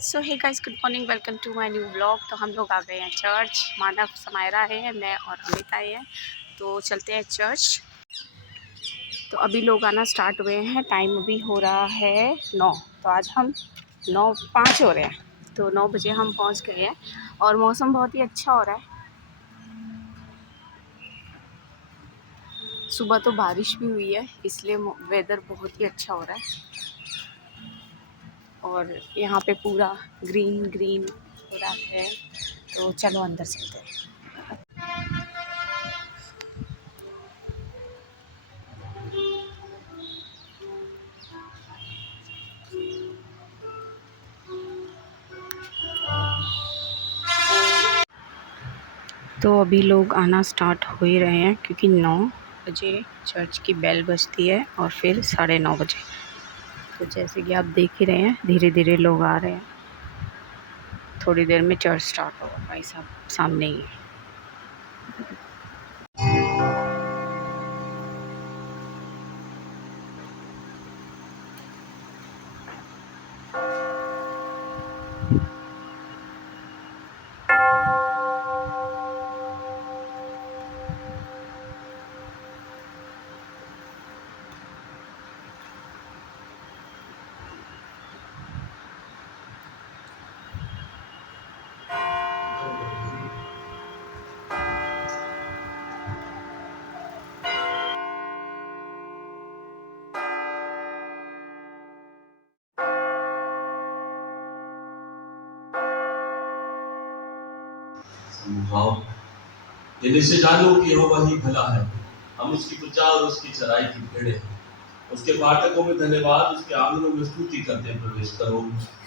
So hey guys, good morning, welcome to my new blog. तो हम लोग आ गए हैं चर्च। मानव समायरा है, मैं और अमित आए हैं, तो चलते हैं चर्च। तो अभी लोग आना स्टार्ट हुए हैं। टाइम अभी हो रहा है 9। तो आज हम 9:05 हो रहे हैं, तो 9 बजे हम पहुंच गए हैं और मौसम बहुत ही अच्छा हो रहा है। सुबह तो बारिश भी हुई है, इसलिए वेदर बहुत ही अच्छा हो रहा है। और यहाँ पे पूरा ग्रीन ग्रीन हो रहा है। तो चलो अंदर चलते हैं। तो अभी लोग आना स्टार्ट हो ही रहे हैं, क्योंकि 9 बजे चर्च की बेल बजती है और फिर 9:30 बजे। तो जैसे कि आप देख ही रहे हैं, धीरे धीरे लोग आ रहे हैं। थोड़ी देर में चर्च स्टार्ट होगा, भाई साहब सामने ही है। ये निश्चय जानो कि यहोवा ही भला है। हम उसकी प्रजा और उसकी चराई की भेड़ें हैं। उसके फाटकों में धन्यवाद, उसके आंगनों में स्तुति करते प्रवेश करो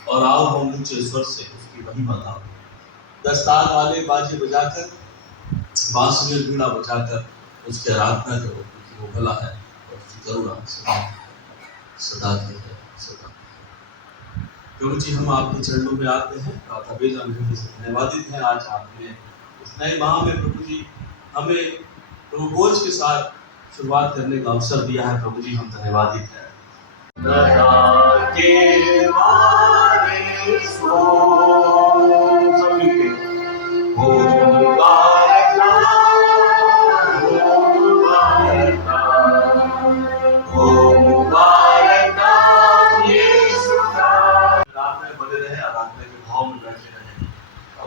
और आओ हम ऊंचे स्वर से उसकी महिमा गाओ। 10 ताल वाले बाजे बजाकर, बांसुरी और बीड़ा बजाकर उसकी आराधना करो, क्योंकि वो भला है और उसकी करुणा सदा सदा की है सदा। प्रभु जी, हम आपके चरणों में आते हैं, प्रातः बेला में हृदय से धन्यवादित हैं। आज आपने इस नए माह में प्रभु जी हमें प्रभु बोझ के साथ शुरुआत करने का अवसर दिया है। प्रभु जी, हम धन्यवादित हैं।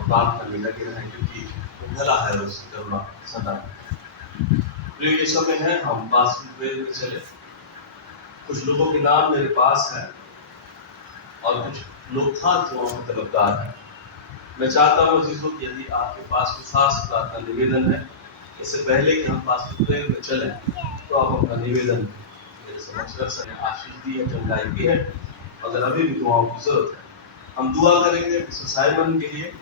बात करने लगे हैं, क्योंकि वो भला है और उसकी करुणा सदा। ये समय है, हम बास्केटबॉल में चले। कुछ लोगों के नाम मेरे पास हैं और कुछ लोग खास दुआओं के तलबगार हैं। मैं चाहता हूँ अजीजों कि यदि आपके पास कुछ खास प्रार्थना निवेदन है, इससे पहले कि हम बास्केटबॉल में चलें, तो आप अपना निवेदन मेरे समक्ष रख सकें। आशीष दी है, चंगाई दी है, अगर अभी भी दुआओं की जरूरत है, हम दुआ करेंगे। मिस्टर साइमन के लिए,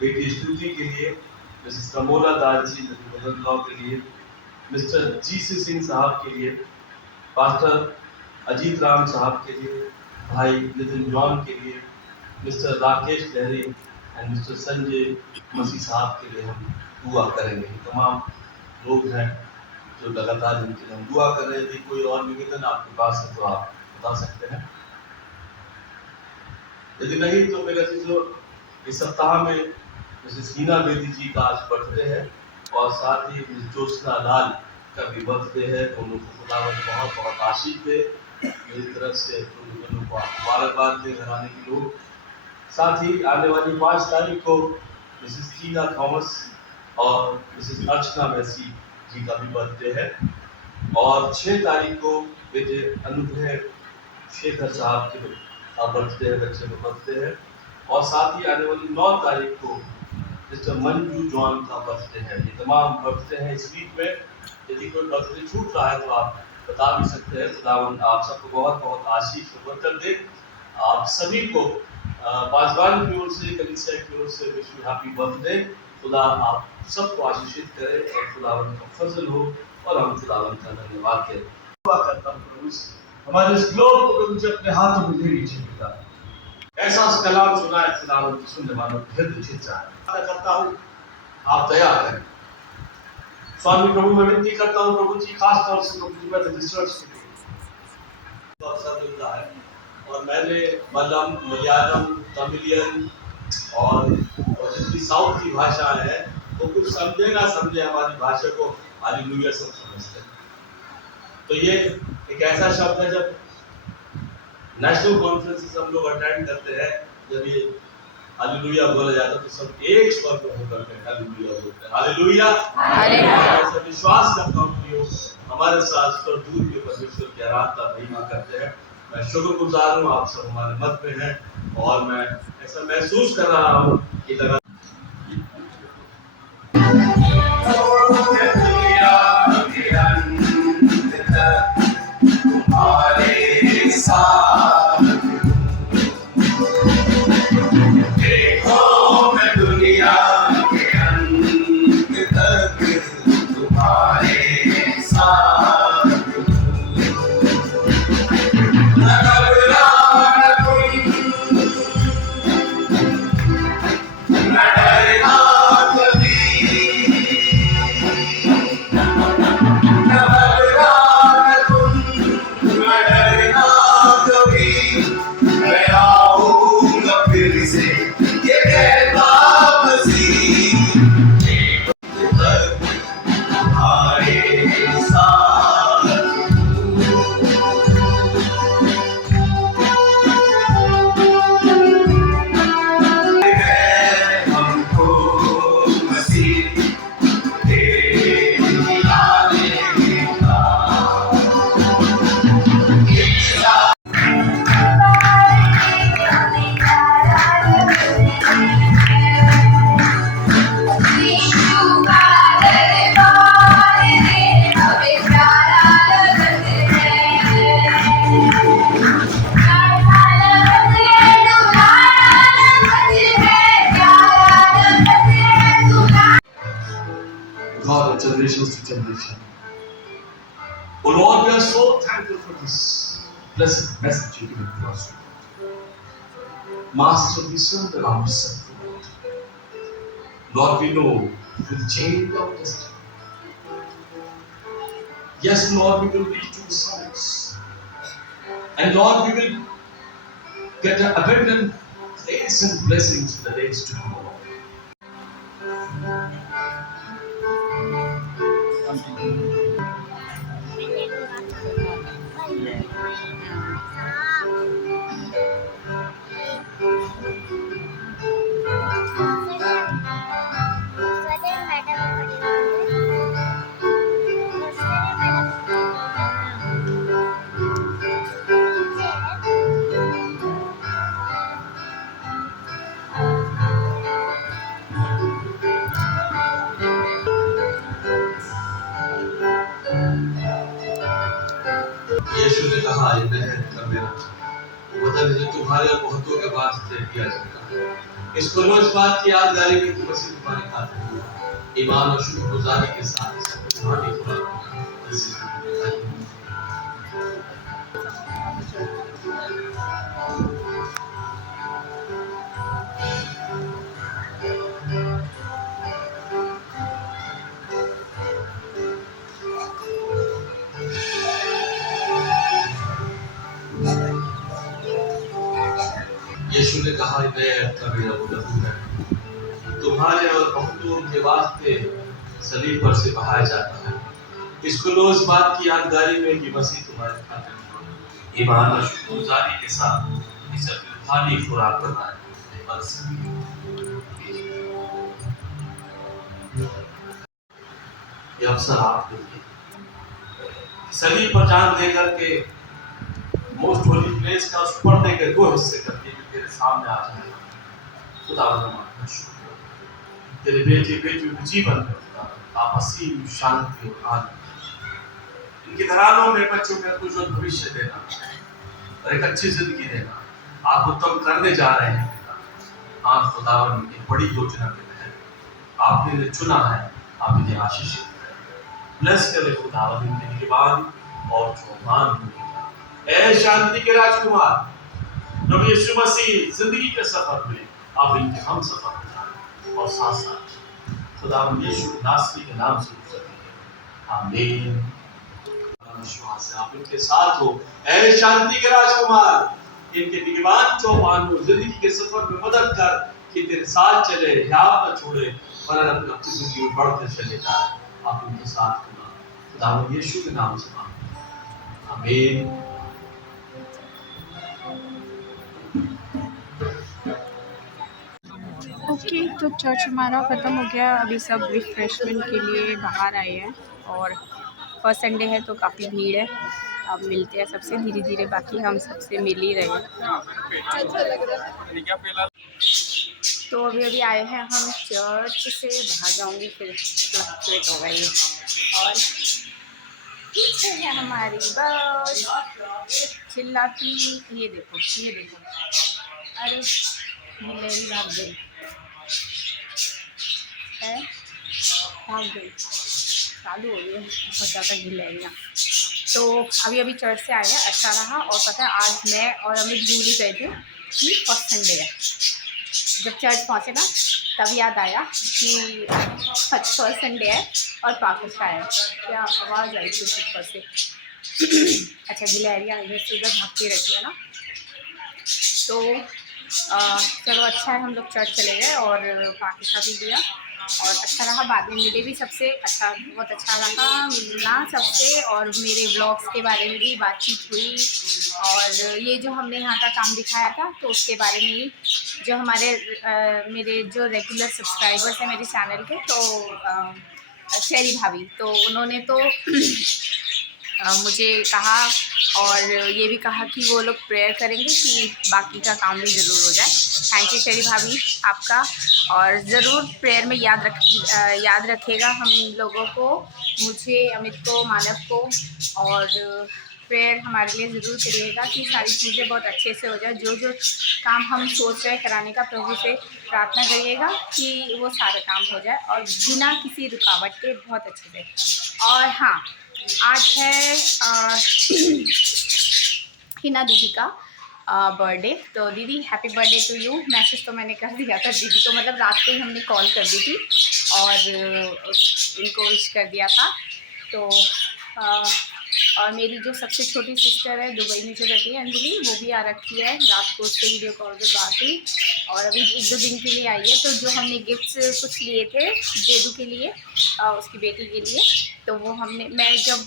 बेटी स्तुति के लिए, मिसेस कमोला दारजी के लिए, मिस्टर जीसी सिंह साहब के लिए, पास्टर अजीत राम साहब के लिए, भाई नितिन जॉन के लिए, mister Rakesh Lahiri and mister Sanjay Masih साहब के लिए हम दुआ करेंगे। तमाम लोग हैं जो लगातार इनके लिए हम दुआ कर रहे हैं। यदि कोई और निवेदन आपके पास है तो आप बता सकते हैं, यदि नहीं तो मेरे अजीजों, इस सप्ताह में मिसेस हीना बेदी जी का आज बर्थडे है और साथ ही मिस ज्योत्सना लाल का भी बर्थडे है। दोनों को खुदावंद बहुत बहुत आशीष दे। मेरी तरफ से दोनों को मुबारकबाद दे घराने के लोग। साथ ही आने वाली 5 तारीख को मिसेस टीना थॉमस और मिसेस अर्चना मैसी जी का भी बर्थडे है और 6 तारीख को बेटे अनुग्रह शेखर साहब का बर्थडे है, बच्चे का बर्थडे है। और साथ ही आने वाली 9 तारीख को मिस्टर मंजू जॉन का बर्थडे है। ये तमाम बर्थडे हैं इस वीक में। यदि कोई बर्थडे छूट रहा है तो आप बता भी सकते हैं। खुदावंद आप सबको बहुत बहुत आशीष और बरकत दे। आप सभी को पासवान की ओर से, कलीसिया की ओर से विश यू हैप्पी बर्थडे। खुदा आप सबको आशीषित करे और खुदावंद का फजल हो और हम खुदावंद का धन्यवाद करें। दुआ करता हूं प्रभु से हमारे इस ग्लोब को प्रभु जी अपने हाथों में ले लीजिए। पिता, ऐसा कलाम सुना है खुदावंद, सुनने वालों को हृदय छिद जाए। मैं करता हूँ आप दया करें। स्वामी प्रभु मैं विनती करता हूँ प्रभु जी, खास तौर से प्रभु जी मैं चर्च के लिए अवसर मिलता है और मैंने मलयालम, तमिलियन और जितनी साउथ की भाषा है वो कुछ समझे ना समझे हमारी भाषा को हालेलुया सब समझते हैं। तो ये एक ऐसा शब्द है, जब नेशनल कॉन्फ्रेंसेस हम लोग अटेंड करते हैं, जब ये हालेलुया बोला जाता है तो सब एक स्वर पे होकर के हालेलुया बोलते हैं। हालेलुया, ऐसा विश्वास करता हूँ कि हमारे साथ स्वर्गदूत के परमेश्वर की आराधना महिमा करते हैं। मैं शुक्रगुजार हूँ, आप सब हमारे मध्य में हैं और मैं ऐसा महसूस कर रहा हूँ कि लगा तुम्हारे साथ देखो मैं दुनिया के अंत तक तुम्हारे साथ न घबराना तुम, न डरना कभी, न घबराना तुम, न डरना कभी, मैं आऊंगा फिर से ये कहता मसीह तुम्हारे साथ है हमको मसीह तेरे लाने का। God of generations to generation. Oh Lord, we are so thankful for this blessed message you given to us. Master, we surrender ourselves, Lord. Lord, we know you will change our destiny. Yes, Lord, we will reach to the summits. And Lord, we will get an abundant grace and blessings in the days to come. यीशु ने कहा, ये महल का मेरा वतन है, तुम्हारे और बहुतों के वास्ते दिया जाता है। इसको रोज बात की यादगारी में कि मसीह तुम्हारे खाते हुए ईमान और शुक्रगुजारी के साथ तुम्हारी खुराक यीशु ने कहा, मैं मेरा वो लहू है, तुम्हारे और बहुतों के वास्ते सलीब पर से बहाया जाता है। इसको रोज बात की यादगारी में कि मसीह तुम्हारे खाते ईमान और शुक्रगुजारी के साथ इसे रूहानी खुराक बनाए। बस ये अवसर आपके लिए सलीब पर जान दे करके मोस्ट होली प्लेस का उस पर्दे के दो हिस्से करके तेरे सामने आ जाएगा। खुदा का शुक्र, तेरे बेटे बेटियों के जीवन में आप असीम शांति और आनंद, इनके घरानों में बच्चों में उज्जवल भविष्य देना और एक अच्छी जिंदगी देना आप उत्तम करने जा रहे हैं। हाँ खुदावन की बड़ी योजना के तहत आपने इन्हें चुना है, आप इन्हें आशीष ब्लेस करे खुदावन इनके निगरान और जो मान होगी। ऐ शांति के राजकुमार प्रभु यीशु मसीह जिंदगी के सफर में आप इनके हम सफर में और साथ साथ खुदावन यीशु नासरी के नाम से गुजरते हैं। आमीन। विश्वास है आप इनके साथ हो। ऐ शांति के राजकुमार इनके निगरान चौपान को जिंदगी के सफर में मदद कर कि तेरे साथ चले, याद न छोड़े, वरना अपनी जिंदगी में बढ़ते चले जाए। आप उनके साथ खुदा यीशु के नाम से मांगते हैं, आमीन। ओके, तो चर्च हमारा ख़त्म हो गया। अभी सब रिफ्रेशमेंट के लिए बाहर आए हैं और फर्स्ट संडे है तो काफ़ी भीड़ है। अब मिलते हैं सबसे धीरे धीरे, बाकी हम सबसे मिल ही रहे हैं। तो अभी अभी आए हैं हम चर्च से, बाहर जाऊंगी फिर फ्लक्चुएट हो गई और पीछे है हमारी बस चिल्लाती। ये देखो, ये देखो, अरे गिलहरी भाग गई है, भाग गई, चालू हो गई है बहुत ज़्यादा गिलहरियाँ। तो अभी अभी चर्च से आए हैं, अच्छा रहा। और पता है आज मैं और अमित भूल ही गए थे कि फर्स्ट संडे है। जब चर्च पहुँचे ना तब याद आया कि फर्स्ट संडे है और पाकिस का है। क्या आवाज़ आई थी ऊपर से। अच्छा, गिलहरियाँ इधर से उधर भागती रहती है ना। तो चलो अच्छा है, हम लोग चर्च चले गए और पाकिस का भी दिया और अच्छा रहा। बाद में मिले भी सबसे, अच्छा, बहुत अच्छा रहा मिलना सबसे। और मेरे ब्लॉग्स के बारे में भी बातचीत हुई और ये जो हमने यहाँ का काम दिखाया था तो उसके बारे में ही, जो हमारे मेरे जो रेगुलर सब्सक्राइबर्स हैं मेरे चैनल के, तो शेरी भाभी, तो उन्होंने तो मुझे कहा और ये भी कहा कि वो लोग प्रेयर करेंगे कि बाकी का काम भी ज़रूर हो जाए। थैंक यू शेरी भाभी आपका। और ज़रूर प्रेयर में याद रखेगा हम लोगों को, मुझे, अमित को, मानव को। और प्रेयर हमारे लिए ज़रूर करिएगा कि सारी चीज़ें बहुत अच्छे से हो जाए। जो जो काम हम सोच रहे हैं कराने का, प्रभु से प्रार्थना करिएगा कि वो सारे काम हो जाए और बिना किसी रुकावट के बहुत अच्छे से। और हाँ, आज है हिना दीदी का बर्थडे। तो दीदी happy birthday to you. Message तो मैंने कर दिया था दीदी को, मतलब रात को ही हमने कॉल कर दी थी और इनको विश कर दिया था। तो और मेरी जो सबसे छोटी सिस्टर है दुबई में जो रहती है, अंजलि, वो भी आ रखी है। रात को उससे वीडियो कॉल पे बात हुई और अभी 1-2 दिन के लिए आई है। तो जो हमने गिफ्ट्स कुछ लिए थे जेडू के लिए, उसकी बेटी के लिए, तो वो मैं जब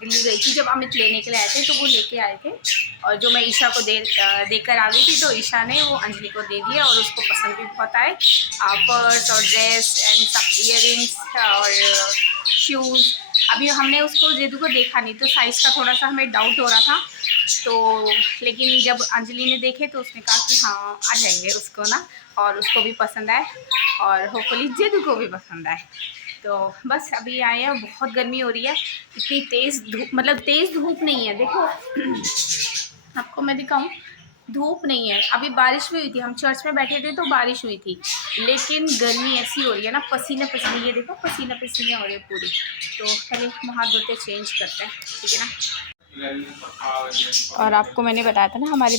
दिल्ली गई थी, जब अमित लेने के लिए आए थे तो वो लेके आए थे। और जो मैं ईशा को देकर आ गई थी, तो ईशा ने वो अंजलि को दे दिया और उसको पसंद भी बहुत आए। पर्स और ड्रेस एंड सब इयररिंग्स और शूज़। अभी हमने उसको जेदू को देखा नहीं तो साइज़ का थोड़ा सा हमें डाउट हो रहा था। तो लेकिन जब अंजलि ने देखे तो उसने कहा कि हाँ आ जाएंगे उसको ना, और उसको भी पसंद आए और होपफुली जेदू को भी पसंद आए। तो बस अभी आए हैं, बहुत गर्मी हो रही है, इतनी तेज़ धूप, मतलब तेज़ धूप नहीं है, देखो आपको मैं दिखाऊं, धूप नहीं है। अभी बारिश भी हुई थी, हम चर्च में बैठे थे तो बारिश हुई थी, लेकिन गर्मी ऐसी हो रही है ना, पसीने पसीने, ये देखो पसीने पसीने हो रहे हैं पूरी। तो पहले नहा धोते चेंज करते हैं, ठीक है ना। और आपको मैंने बताया था ना हमारे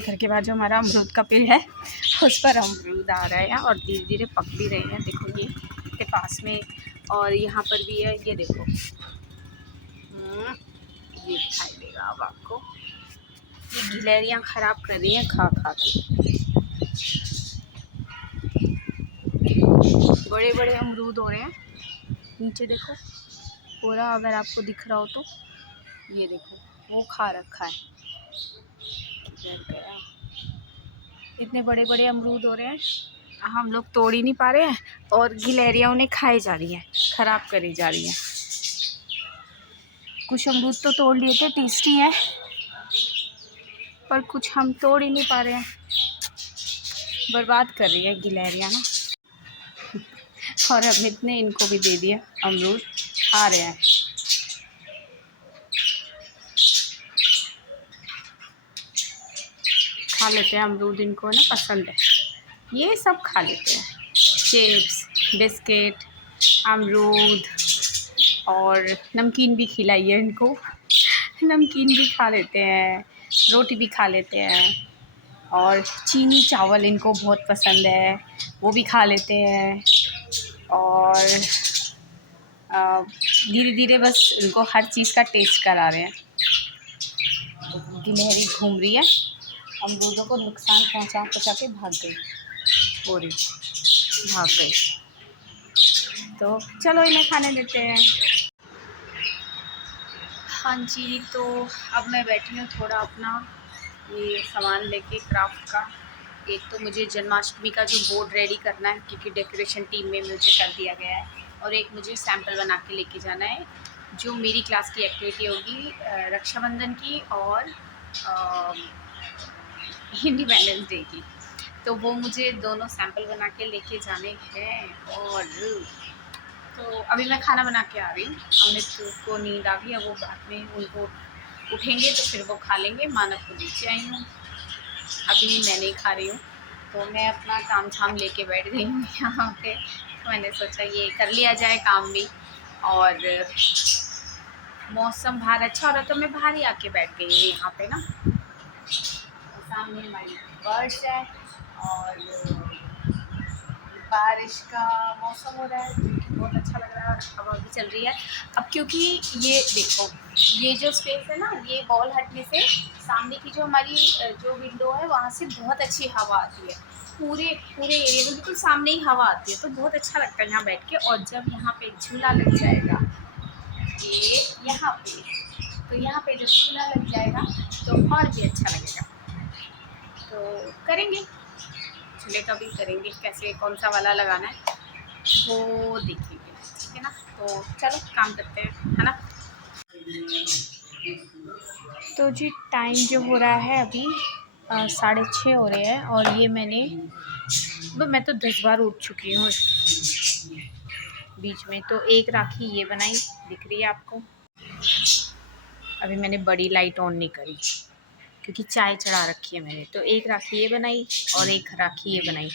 घर के बाद जो हमारा अमरूद का पेड़ है उस पर अमरूद आ रहा है और धीरे धीरे पक भी रहे हैं। देखो ये के पास में, और यहाँ पर भी है, ये देखो, ये दिखाई देगा अब आपको। ये गिलहरियाँ ख़राब कर रही हैं खा खा के। बड़े बड़े अमरूद हो रहे हैं, नीचे देखो पूरा, अगर आपको दिख रहा हो तो ये देखो, वो खा रखा है। इतने बड़े बड़े अमरूद हो रहे हैं, हम लोग तोड़ ही नहीं पा रहे हैं और गिलहरियाँ उन्हें खाई जा रही हैं, ख़राब करी जा रही हैं। कुछ अमरूद तो तोड़ लिए थे, टेस्टी है, पर कुछ हम तोड़ ही नहीं पा रहे हैं, बर्बाद कर रही है गिलहरियाँ ना। और अमित ने इनको भी दे दिया अमरूद, खा रहे हैं। खा लेते हैं अमरूद, इनको ना पसंद है, ये सब खा लेते हैं। चिप्स, बिस्किट, अमरूद और नमकीन भी खिलाइए इनको। नमकीन भी खा लेते हैं, रोटी भी खा लेते हैं और चीनी चावल इनको बहुत पसंद है, वो भी खा लेते हैं। और धीरे धीरे बस इनको हर चीज़ का टेस्ट करा रहे हैं। गिलहरी घूम रही है, अमरूदों को नुकसान पहुंचा पहुंचा के भाग गई, पूरी भाग गई। तो चलो इन्हें खाने देते हैं। हाँ जी, तो अब मैं बैठी हूँ थोड़ा अपना ये सामान लेके क्राफ्ट का। एक तो मुझे जन्माष्टमी का जो बोर्ड रेडी करना है, क्योंकि डेकोरेशन टीम में मुझे कर दिया गया है, और एक मुझे सैंपल बना के लेके जाना है, जो मेरी क्लास की एक्टिविटी होगी रक्षाबंधन की और इंडिपेंडेंस डे की। तो वो मुझे दोनों सैंपल बना के लेके जाने हैं। और तो अभी मैं खाना बना के आ रही हूँ। अमृत को नींद आ गई है, वो बाद में उनको उठेंगे तो फिर वो खा लेंगे। मानव को नीचे आई हूँ, अभी मैं नहीं खा रही हूँ, तो मैं अपना काम झाम लेके बैठ गई हूँ यहाँ पे। तो मैंने सोचा ये कर लिया जाए काम भी, और मौसम बाहर अच्छा हो रहा, तो मैं बाहर ही आके बैठ गई हूँ यहाँ पे ना। सामने हमारी बर्ड्स है और बारिश का मौसम हो रहा है, जो कि बहुत अच्छा लग रहा है, और हवा भी चल रही है। अब क्योंकि ये देखो, ये जो स्पेस है ना, ये बॉल हटने से सामने की जो हमारी जो विंडो है, वहाँ से बहुत अच्छी हवा आती है। पूरे पूरे एरिया में बिल्कुल सामने ही हवा आती है, तो बहुत अच्छा लगता है यहाँ बैठ के। और जब यहाँ पे झूला लग जाएगा, ये यहाँ पे, तो यहाँ पे जब झूला लग जाएगा तो और भी अच्छा लगेगा। तो करेंगे, झूले का भी करेंगे, कैसे कौन सा वाला लगाना है वो देखेंगे, ठीक है ना। तो चलो काम करते हैं, है ना। तो जी टाइम जो हो रहा है अभी 6:30 हो रहे हैं, और ये मैं तो 10 बार उठ चुकी हूँ बीच में। तो एक राखी ये बनाई, दिख रही है आपको। अभी मैंने बड़ी लाइट ऑन नहीं करी क्योंकि चाय चढ़ा रखी है मैंने। तो एक राखी ये बनाई और एक राखी ये बनाई।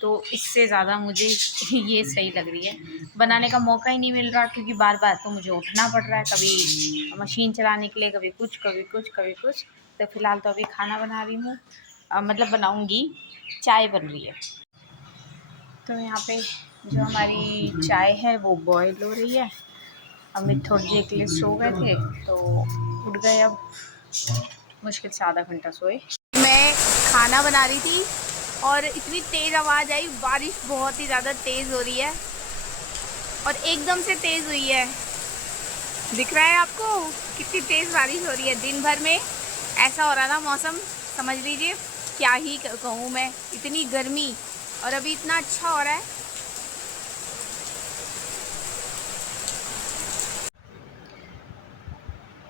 तो इससे ज़्यादा मुझे ये सही लग रही है। बनाने का मौका ही नहीं मिल रहा, क्योंकि बार बार तो मुझे उठना पड़ रहा है, कभी मशीन चलाने के लिए, कभी कुछ कभी कुछ कभी कुछ। तो फ़िलहाल तो अभी खाना बना रही हूँ, मतलब बनाऊँगी, चाय बन रही है। तो यहाँ पे जो हमारी चाय है वो बॉयल हो रही है। अमित थोड़ी देर के लिए सो गए थे, तो उठ गए अब, मुश्किल से आधा घंटा सोए। मैं खाना बना रही थी और इतनी तेज़ आवाज़ आई, बारिश बहुत ही ज़्यादा तेज़ हो रही है और एकदम से तेज़ हुई है। दिख रहा है आपको कितनी तेज़ बारिश हो रही है। दिन भर में ऐसा हो रहा ना मौसम, समझ लीजिए क्या ही कहूँ मैं, इतनी गर्मी, और अभी इतना अच्छा हो रहा है।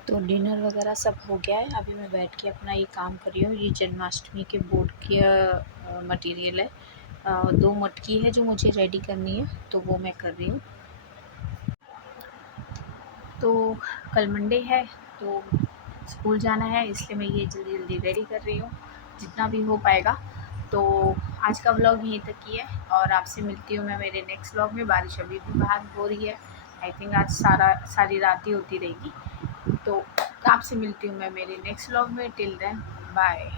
तो डिनर वगैरह सब हो गया है। अभी मैं बैठ के अपना ये काम कर रही हूँ। ये जन्माष्टमी के बोर्ड की मटेरियल है, 2 मटकी है जो मुझे रेडी करनी है, तो वो मैं कर रही हूँ। तो कल मंडे है, तो स्कूल जाना है, इसलिए मैं ये जल्दी जल्दी रेडी कर रही हूँ जितना भी हो पाएगा। तो आज का व्लॉग यहीं तक ही है, और आपसे मिलती हूँ मैं मेरे नेक्स्ट व्लॉग में। बारिश अभी भी बाहर हो रही है, आई थिंक आज सारी रात ही होती रहेगी। तो आपसे मिलती हूँ मैं मेरे नेक्स्ट व्लॉग में। Till then bye.